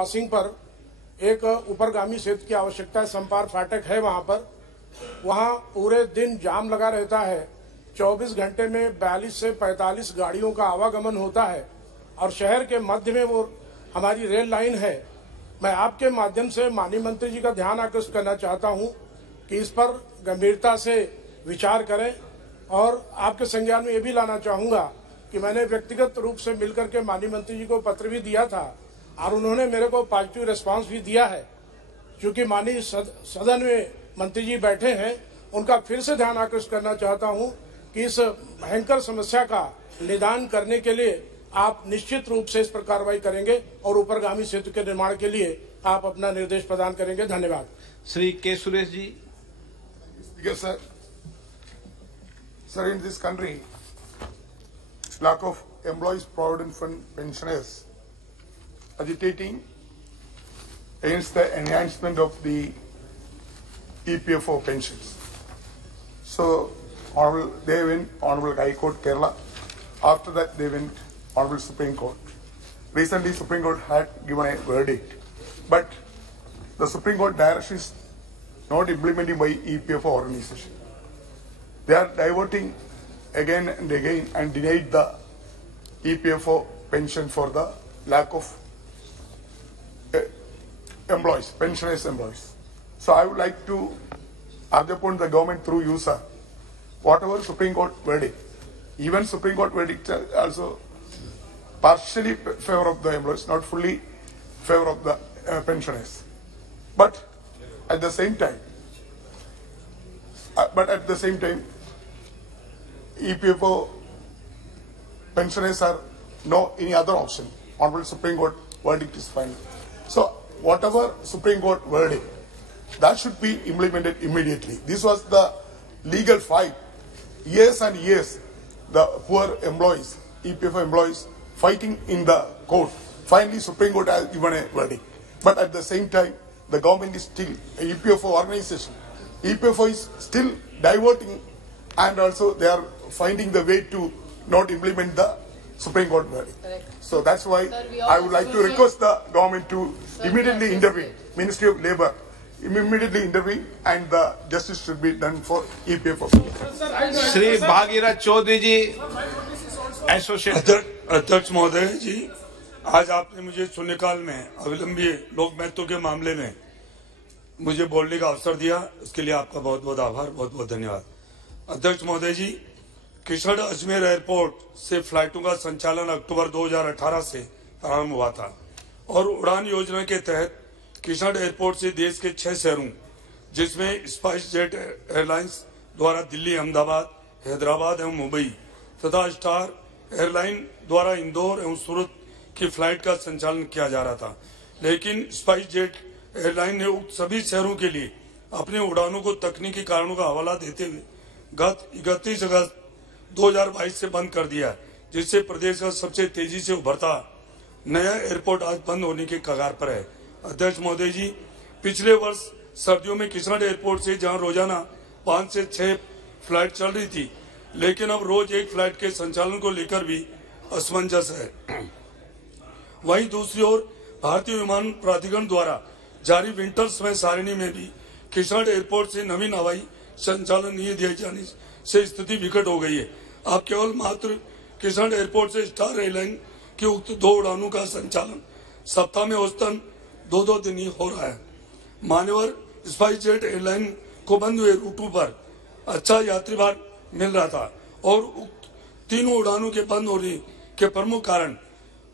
Crossing पर एक ऊपरगामी सेतु की आवश्यकता है। संपार फाटक है वहाँ पूरे दिन जाम लगा रहता है। 24 घंटे में 42 से 45 गाड़ियों का आवागमन होता है और शहर के मध्य में वो हमारी रेल लाइन है। मैं आपके माध्यम से माननीय मंत्री जी का ध्यान आकृष्ट करना चाहता हूं कि इस पर गंभीरता से विचार करें और आपके संज्ञान में ये भी लाना चाहूंगा कि मैंने व्यक्तिगत रूप से मिलकर के माननीय मंत्री जी को पत्र भी दिया था और उन्होंने मेरे को पॉजिटिव रिस्पांस भी दिया है। चूंकि माननीय सदन में मंत्री जी बैठे हैं, उनका फिर से ध्यान आकृष्ट करना चाहता हूं कि इस भयंकर समस्या का निदान करने के लिए आप निश्चित रूप से इस पर कार्रवाई करेंगे और ऊपरगामी सेतु के निर्माण के लिए आप अपना निर्देश प्रदान करेंगे। धन्यवाद। श्री के Suresh ji. Yes, sir. Sir, in this country, lack of employees provident fund pensioners agitating against the enhancement of the EPFO pensions. So, they went Honorable High Court, Kerala. After that, they went Honorable Supreme Court. Recently, Supreme Court had given a verdict, but the Supreme Court direction is not implemented by EPFO organization. They are diverting again and again and denied the EPFO pension for the lack of employees, pensioners employees. So I would like to urge upon the government through you, sir, whatever Supreme Court verdict, even Supreme Court verdict also partially favor of the employees, not fully favor of the pensioners. But at the same time, EPFO pensioners are no any other option. Honorable Supreme Court verdict is final. So whatever Supreme Court verdict, that should be implemented immediately. This was the legal fight. Years and years, the poor employees, EPFO employees, fighting in the court. Finally, Supreme Court has given a verdict. But at the same time, the government is still, EPFO organization, EPFO is still diverting, and also they are finding the way to not implement the Supreme Court verdict. Correct. So that's why I would like to request the government to immediately intervene, Ministry of Labour, immediately intervene, and the justice should be done for EPFO. Shri Bhagirath Chaudhary ji, associate अध्यक्ष महोदय जी, आज आपने मुझे शून्यकाल में अविलंबीय लोक महत्व के मामले में मुझे बोलने का अवसर दिया, उसके लिए आपका बहुत बहुत आभार, बहुत बहुत धन्यवाद। अध्यक्ष महोदय जी, किशनगढ़ अजमेर एयरपोर्ट से फ्लाइटों का संचालन अक्टूबर 2018 से प्रारंभ हुआ था और उड़ान योजना के तहत किशनगढ़ एयरपोर्ट से देश के 6 शहरों जिसमें स्पाइस जेट एयरलाइंस द्वारा दिल्ली, अहमदाबाद, हैदराबाद एवं मुंबई तथा स्टार एयरलाइन द्वारा इंदौर एवं सूरत की फ्लाइट का संचालन किया जा रहा था। लेकिन स्पाइस जेट एयरलाइन ने उक्त सभी शहरों के लिए अपने उड़ानों को तकनीकी कारणों का हवाला देते हुए गत 31 अगस्त 2022 से बंद कर दिया, जिससे प्रदेश का सबसे तेजी से उभरता नया एयरपोर्ट आज बंद होने के कगार पर है। अध्यक्ष महोदय जी, पिछले वर्ष सर्दियों में किशनगढ़ एयरपोर्ट से जहां रोजाना 5 से 6 फ्लाइट चल रही थी, लेकिन अब रोज एक फ्लाइट के संचालन को लेकर भी असमंजस है। वहीं दूसरी ओर भारतीय विमान प्राधिकरण द्वारा जारी विंटर समय सारिणी में भी किशनगढ़ एयरपोर्ट से नवीन हवाई संचालन नहीं दिए जाने से स्थिति विकट हो गई है। आप केवल मात्र किशनगढ़ एयरपोर्ट से स्टार एयरलाइन की उक्त 2 उड़ानों का संचालन सप्ताह में औसतन 2-2 दिन ही हो रहा है। मान्यवर स्पाइस जेट एयरलाइन को बंद हुए रूटों पर अच्छा यात्री भार मिल रहा था और उक्त 3 उड़ानों के बंद होने के प्रमुख कारण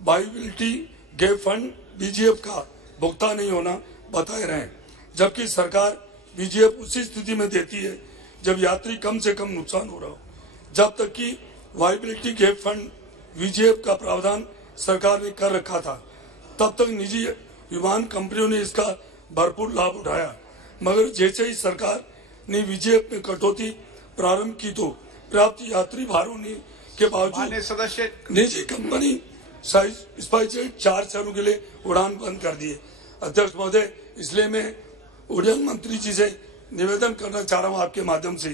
वायबिलिटी गैप फंड बीजीएफ का भुगतान नहीं होना बताए रहे, जबकि सरकार बीजीएफ उसी स्थिति में देती है जब यात्री कम से कम नुकसान हो रहा हो। जब तक कि वायबिलिटी गैप फंड बीजीएफ का प्रावधान सरकार ने कर रखा था, तब तक निजी विमान कंपनियों ने इसका भरपूर लाभ उठाया, मगर जैसे ही सरकार ने बीजीएफ में कटौती प्रारंभ की तो प्राप्त यात्री भार होने के बावजूद सदस्य निजी कंपनी स्पाइस जेट 4 शहरों के लिए उड़ान बंद कर दिए। अध्यक्ष महोदय, इसलिए मैं उड़ान मंत्री जी से निवेदन करना चाह रहा हूं आपके माध्यम से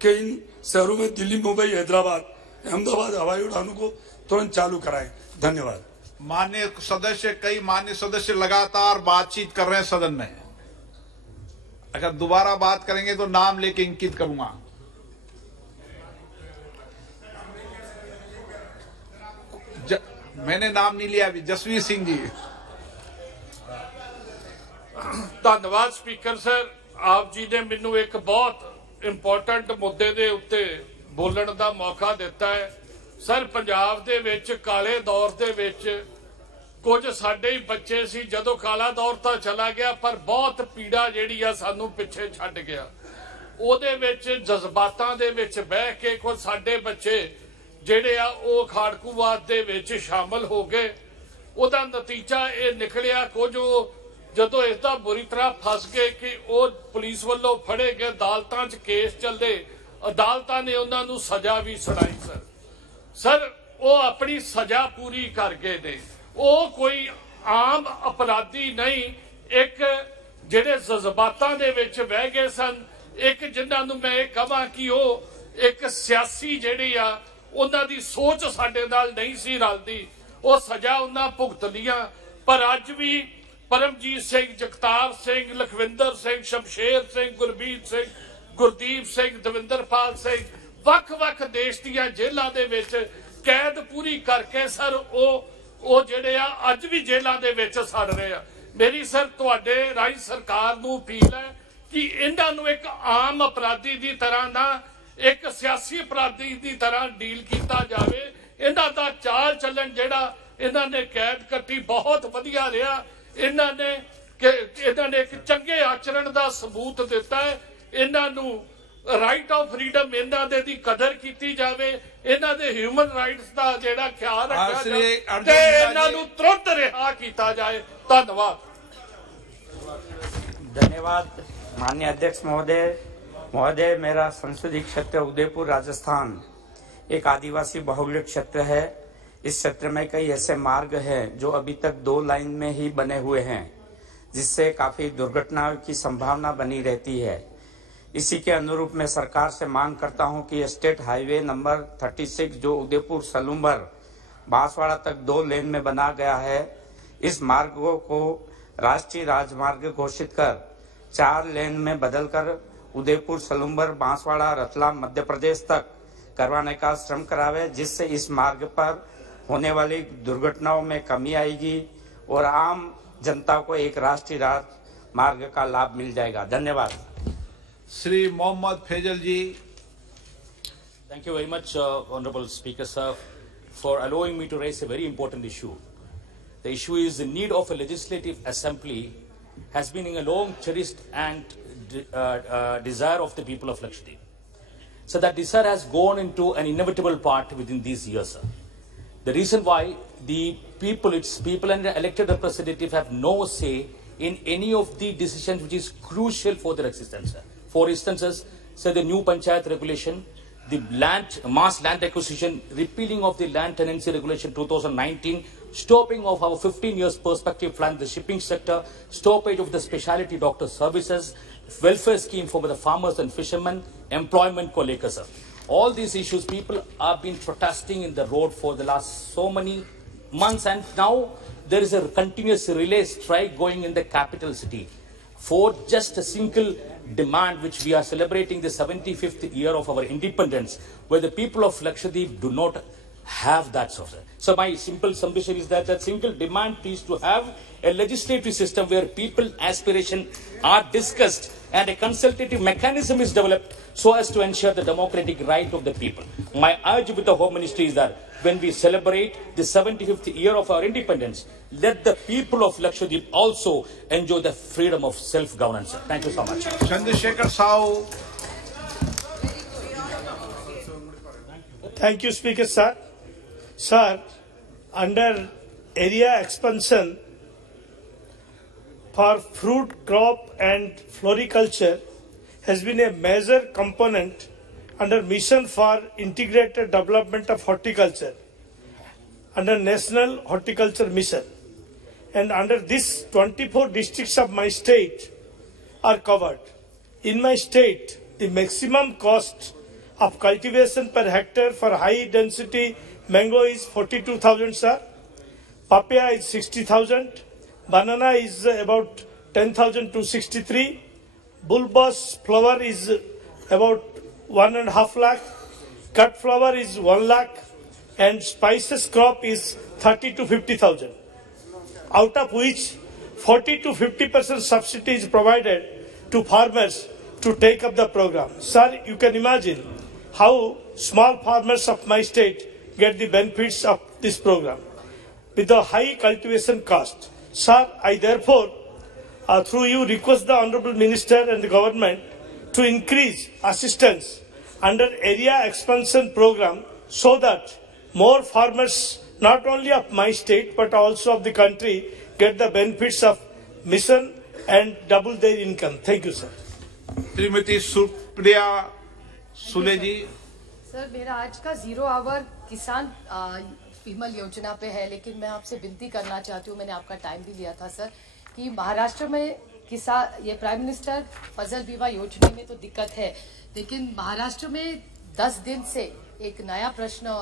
कि इन शहरों में दिल्ली, मुंबई, हैदराबाद, अहमदाबाद हवाई उड़ानों को तुरंत चालू कराएं। धन्यवाद। कई मान्य सदस्य लगातार बातचीत कर रहे हैं सदन में। अगर दोबारा बात करेंगे तो नाम लेके इंकित करूंगा। मैंने नाम नहीं लिया अभी। जसवीर सिंह जी। धन्यवाद स्पीकर सर, आप जी ने मैनू एक बहुत इंपॉर्टेंट मुद्दे दे उत्ते बोलण दा मौका दिता है। सर, पंजाब दे विच काले दौर दे विच कुछ साडे ही बच्चे सी, जदों काला दौर तां चला गया पर बहुत पीड़ा जिहड़ी आ सानू पिछे छड्ड गया। ओहदे विच जज्बातां दे विच बह के कुछ साडे बच्चे ਜਿਹੜੇ ਆ ਉਹ ਖਾੜਕੂਵਾਦ ਦੇ ਵਿੱਚ ਸ਼ਾਮਲ ਹੋ ਗਏ। ਉਹਦਾ ਨਤੀਜਾ ਇਹ ਨਿਕਲਿਆ ਕੁਝ ਜਦੋਂ ਇਸ ਦਾ ਬੁਰੀ ਤਰ੍ਹਾਂ ਫਸ ਗਏ ਕਿ ਉਹ ਪੁਲਿਸ ਵੱਲੋਂ ਫੜੇ ਗਏ, ਅਦਾਲਤਾਂ 'ਚ ਕੇਸ ਚੱਲਦੇ, ਅਦਾਲਤਾਂ ਨੇ ਉਹਨਾਂ ਨੂੰ ਸਜ਼ਾ ਵੀ ਸੁਣਾਈ। ਸਰ ਉਹ ਆਪਣੀ ਸਜ਼ਾ ਪੂਰੀ ਕਰ ਗਏ ਨੇ। ਉਹ ਕੋਈ ਆਮ ਅਪਰਾਧੀ ਨਹੀਂ, ਇੱਕ ਜਿਹੜੇ ਜਜ਼ਬਾਤਾਂ ਦੇ ਵਿੱਚ ਵਹਿ ਗਏ ਸਨ, ਇੱਕ ਜਿਨ੍ਹਾਂ ਨੂੰ ਮੈਂ ਇਹ ਕਹਾਂ ਕਿ ਉਹ ਇੱਕ ਸਿਆਸੀ ਜਿਹੜੀ ਆ ਉਹਨਾਂ ਦੀ ਸੋਚ ਸਾਡੇ ਨਾਲ ਨਹੀਂ ਸੀ ਰਲਦੀ, ਉਹ ਸਜ਼ਾ ਉਹਨਾਂ ਭੁਗਤ ਲੀਆਂ। ਪਰ ਅੱਜ ਵੀ ਪਰਮਜੀਤ ਸਿੰਘ, ਜਗਤਾਰ ਸਿੰਘ, ਲਖਵਿੰਦਰ ਸਿੰਘ, ਸ਼ਮਸ਼ੇਰ ਸਿੰਘ, ਗੁਰਬੀਰ ਸਿੰਘ, ਗੁਰਦੀਪ ਸਿੰਘ, ਦਵਿੰਦਰਪਾਲ ਸਿੰਘ ਵੱਖ-ਵੱਖ ਦੇਸ਼ ਦੀਆਂ ਜੇਲ੍ਹਾਂ ਦੇ ਵਿੱਚ ਕੈਦ ਪੂਰੀ ਕਰਕੇ ਸਰ ਉਹ ਜਿਹੜੇ ਆ ਅੱਜ ਵੀ ਜੇਲ੍ਹਾਂ ਦੇ ਵਿੱਚ ਸੜ ਰਹੇ ਆ। ਮੇਰੀ ਸਰ ਤੁਹਾਡੇ ਰਾਜ ਸਰਕਾਰ ਨੂੰ ਅਪੀਲ ਹੈ ਕਿ ਇਹਨਾਂ ਨੂੰ ਇੱਕ ਆਮ ਅਪਰਾਧੀ ਦੀ ਤਰ੍ਹਾਂ ਨਾ एक सियासी अपराधी की तरह डील किया जाए। इन्हां दा चाल चलन जिहड़ा इन्हां ने कैद कट्टी बहुत वधिया रहा। इन्हां ने एक चंगे आचरण का सबूत दिता है। इन्हां नूं राइट ऑफ फ्रीडम इन्हां दे दी कदर की जाए, इन्हां दे ह्यूमन राइट्स का जिहड़ा ख्याल रखा जाए ते इन्हां नूं तुरंत रिहा किया जाए। धन्यवाद। धन्यवाद माननीय अध्यक्ष महोदय, मेरा संसदीय क्षेत्र उदयपुर राजस्थान एक आदिवासी बहुल्य क्षेत्र है। इस क्षेत्र में कई ऐसे मार्ग हैं जो अभी तक 2 लाइन में ही बने हुए हैं, जिससे काफी दुर्घटनाओं की संभावना बनी रहती है। इसी के अनुरूप मैं सरकार से मांग करता हूं कि स्टेट हाईवे नंबर 36 जो उदयपुर सलूम्बर बांसवाड़ा तक 2 लेन में बना गया है, इस मार्ग को राष्ट्रीय राजमार्ग घोषित कर 4 लेन में बदलकर उदयपुर सलूम्बर बांसवाड़ा रतलाम मध्य प्रदेश तक करवाने का श्रम करावे, जिससे इस मार्ग पर होने वाली दुर्घटनाओं में कमी आएगी और आम जनता को एक राष्ट्रीय राजमार्ग का लाभ मिल जाएगा। धन्यवाद। श्री मोहम्मद फैजल जी। Thank you very much, Honorable Speaker Sir, for allowing me to raise a very important issue. The issue is the need of a legislative assembly has been a long cherished and desire of the people of Lakshadweep. So that desire has gone into an inevitable part within these years, sir. The reason why the people, its people and the elected representative have no say in any of the decisions which is crucial for their existence, sir. For instance, say the new panchayat regulation, the mass land acquisition, repealing of the land tenancy regulation 2019, stopping of our 15 years perspective plan, the shipping sector, stoppage of the specialty doctor services, welfare scheme for the farmers and fishermen, employment ko lekar, sir. All these issues, people have been protesting in the road for the last so many months, and now there is a continuous relay strike going in the capital city for just a single demand, which we are celebrating the 75th year of our independence, where the people of Lakshadweep do not have that sort of. So my simple submission is that single demand is to have a legislative system where people aspiration are discussed and a consultative mechanism is developed so as to ensure the democratic right of the people. My urge with the Home Ministry is that when we celebrate the 75th year of our independence, let the people of Lakshadweep also enjoy the freedom of self-governance. Thank you so much. Chandrasekhar Sahu. Thank you, Speaker Sir. Sir, under area expansion for fruit crop and floriculture has been a major component under Mission for Integrated Development of Horticulture under National Horticulture Mission. And under this, 24 districts of my state are covered. In my state, the maximum cost of cultivation per hectare for high density mango is 42,000, sir. papaya is 60,000, banana is about 10,000 to 63, bulbous flower is about 1.5 lakh, cut flower is 1 lakh, and spices crop is 30 to 50,000. Out of which 40 to 50% subsidy is provided to farmers to take up the program. Sir, you can imagine how small farmers of my state get the benefits of this program with the high cultivation cost. Sir, I therefore, through you, request the Honorable Minister and the government to increase assistance under area expansion program so that more farmers, not only of my state but also of the country, get the benefits of mission and double their income. Thank you, sir. Shrimati Supriya Sule ji. Sir, मेरा आज का 0 our किसान विमल योजना पे है, लेकिन मैं आपसे विनती करना चाहती हूँ, मैंने आपका टाइम भी लिया था सर, कि महाराष्ट्र में किसान ये प्राइम मिनिस्टर फसल बीमा योजना में तो दिक्कत है, लेकिन महाराष्ट्र में 10 दिन से एक नया प्रश्न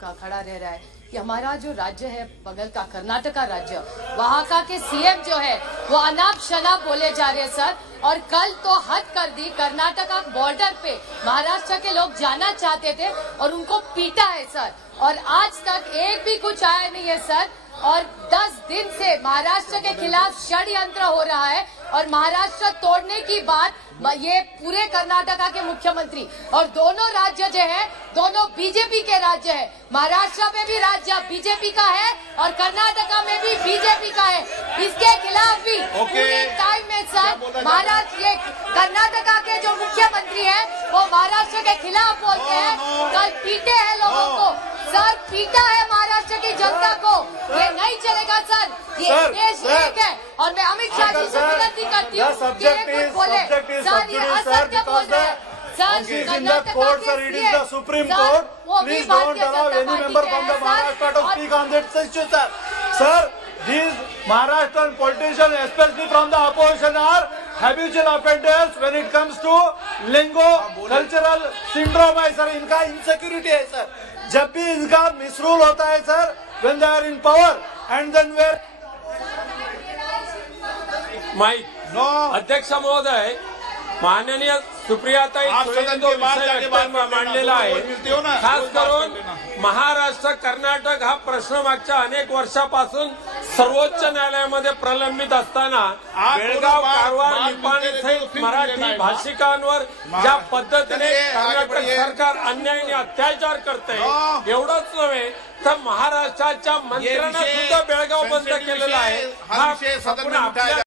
का खड़ा रह रहा है कि हमारा जो राज्य है बगल का कर्नाटका राज्य, वहाँ का के सीएम जो है वो अनाप शनाप बोले जा रहे हैं सर। और कल तो हद कर दी, कर्नाटका बॉर्डर पे महाराष्ट्र के लोग जाना चाहते थे और उनको पीटा है सर, और आज तक एक भी कुछ आया नहीं है सर। और 10 दिन से महाराष्ट्र के खिलाफ षड्यंत्र हो रहा है और महाराष्ट्र तोड़ने की बात ये पूरे कर्नाटका के मुख्यमंत्री, और दोनों राज्य जो है दोनों बीजेपी के राज्य है। महाराष्ट्र में भी राज्य बीजेपी का है और कर्नाटका में भी बीजेपी का है। इसके खिलाफ भी पूरे टाइम में सर महाराष्ट्र ये कर्नाटका के जो मुख्यमंत्री है वो महाराष्ट्र के खिलाफ बोलते हैं। कल पीटे हैं लोगों को सर, पीटा है महाराष्ट्र की जनता को, ये नहीं चलेगा सर। ये देश एक है और मैं अमित शाह जी से विनती करती हूँ कि ये कुछ बोले सर, ये असत्य बोल रहे हैं सर। कर्नाटका के supreme court, please don't allow any member from the Maharashtra to speak on that issue sir. These Maharashtrian politicians, especially from the opposition, are habitual offenders when it comes to lingo cultural syndrome है sir, इनका insecurity है sir. जब भी इनका misrule होता है sir, when they are in power and then where mike अध्यक्ष महोदय, माननीय सुप्रियाताई सुळेंनी तो विषय मांडलेला आहे। खास करून महाराष्ट्र कर्नाटक हा प्रश्न मागच्या अनेक वर्षापासून सर्वोच्च न्यायालयामध्ये प्रलंबित असताना बेळगाव, कारवार, निपाणी सहित मराठी भाषिकांवर ज्या पद्धतीने कर्नाटक सरकार अन्यायाने अत्याचार करते, एवढंच नव्हे तर महाराष्ट्राच्या मंत्र्यांना सुद्धा बेळगाव बंद केलेला आहे। हा